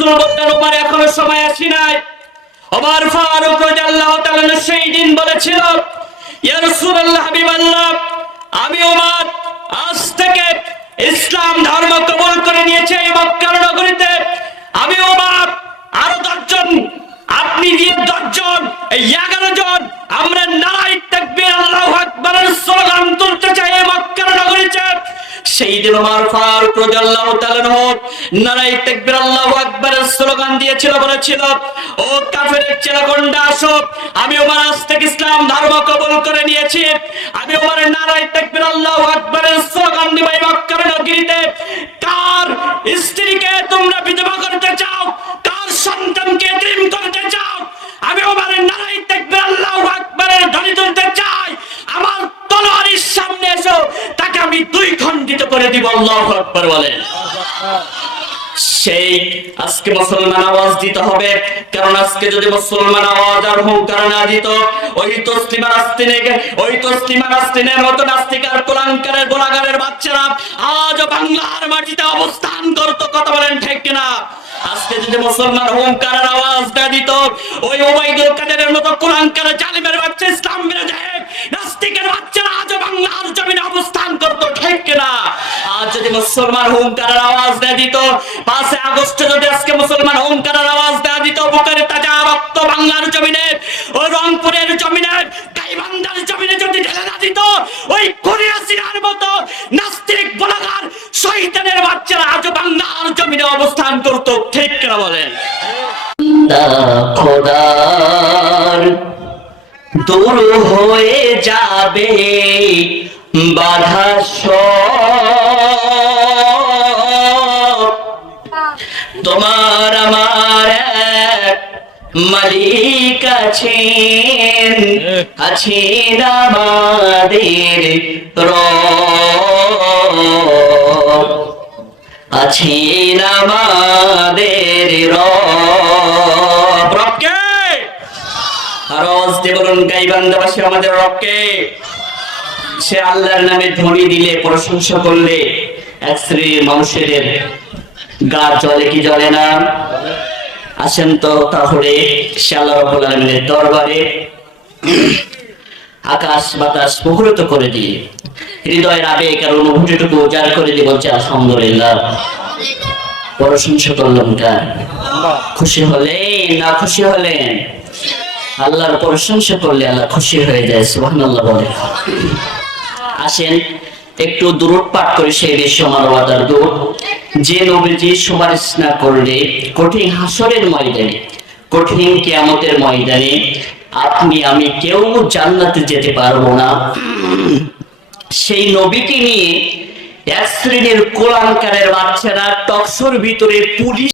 রাসূল বললেন ওমর এখনো সময় আসি নাই। ওমর ফারুক রাদিয়াল্লাহু তাআলা সেই দিন বলেছিল, ইয়া রাসূলুল্লাহ হাবিবাল্লাহ, আমি ওমর আজ থেকে ইসলাম ধর্ম কবুল করে নিয়েছি এই মক্কার নগরীতে। আমি ওমর আরো 10 জন, আপনি দিয়ে 10 জন, এই 11 জন আমরা নারায়ে তাকবীর আল্লাহু আকবারের স্লোগান তুলতে চাই এই মক্কার নগরীতে। সেই দিন ওমর ফারুক রাদিয়াল্লাহু তাআলা নারায়ে তাকবীর আল্লাহু আকবারের স্লোগান দিয়েছিল, বলেছিল, ও কাফেরের ছেলেগোন্ডা আসো, আমি ওমর আজ থেকে ইসলাম ধর্ম কবুল করে নিয়েছি। আমি ওমরের নারায়ে তাকবীর আল্লাহু আকবারের স্লোগান দিব এই মক্কার নগরীতে। কার স্ত্রীকে তোমরা বিধবা করতে চাও, কার সন্তানকে এতিম করতে চাও, আমি ওমরের নারায়ে তাকবীর আল্লাহু আকবারের ধ্বনি তুলতে চাই, আমার তলোয়ারের সামনে এসো, তাকে আমি 2 খণ্ডিত করে দিব। আল্লাহু আকবার বলেন। সেই আজকে মুসলমান আওয়াজ দিতে হবে, কারণ আজকে যদি মুসলমান আওয়াজ আর হুঙ্কার না দিত, ওই তসলিমা নাস্তিনের মতো নাস্তিক আর কুলাঙ্কারের গোলাগারের বাচ্চারা আজ বাংলার মাটিতে অবস্থান করতো। কথা বলেন ঠিক কিনা? আজকে যদি মুসলমান হুঙ্কারের আওয়াজ না দিত, ওই ওবাইদুল কাদেরের মতো কুলাঙ্কারের জালিমের বাচ্চা, ইসলাম বিরোধী নাস্তিকের বাচ্চারা আজ বাংলার জমিনে অবস্থান করতো। ঠিক কিনা? আজ যদি মুসলমান হুঙ্কারের আওয়াজ না দিত, 5 আগস্ট যদি আজকে মুসলমান হুঙ্কারের আওয়াজ না দিত, বুকের তাজা রক্ত বাংলার জমিনে, ওই রংপুরের জমিনে, গাইবান্ধার জমিনে যদি ঢেলে না দিত, ওই কুরিয়াসিনার মতো নাস্তিক গোলাগার শয়তানের বাচ্চারা আজ বাংলার জমিনে অবস্থান করতো। ঠিক কিনা বলেন? খোদার দূর হয়ে যাবে বাধা সব, তোমার আমার এক মালিক আছেন, আছেন আমাদের রব, আছেন আমাদের রব। রবকে আওয়াজ দিয়ে বলুন, গাইবান্ধাবাসী আমাদের রবকে। সে আল্লাহর নামে ধ্বনি দিলে, প্রশংসা করলে এক শ্রেণীর মানুষের গা জ্বলে কি জ্বলে না? আসেন তো তাহলে সে আল্লাহ রাব্বুল আলামিনের দরবারে আকাশ বাতাস মুখরিত করে দিয়ে, হৃদয়ের আবেগ আর অনুভূতিটুকু উজাড় করে দিয়ে বলছে আলহামদুলিল্লাহ। প্রশংসা করলাম কার? খুশি হলেন না খুশি হলেন? আল্লাহর প্রশংসা করলে আল্লাহ খুশি হয়ে যায়। সুবহানাল্লাহ বলে। আসেন একটু দুরূদ পাঠ করে সেই বিশ্ব মানবতার দূত, যে নবীজি সুপারিশ না করলে কঠিন হাসরের ময়দানে, কঠিন কিয়ামতের ময়দানে আপনি আমি কেউ জান্নাতে যেতে পারবো না। সেই নবীকে নিয়ে এক শ্রেণীর কুলাঙ্কারের বাচ্চারা টকশোর ভিতরে পুলিশ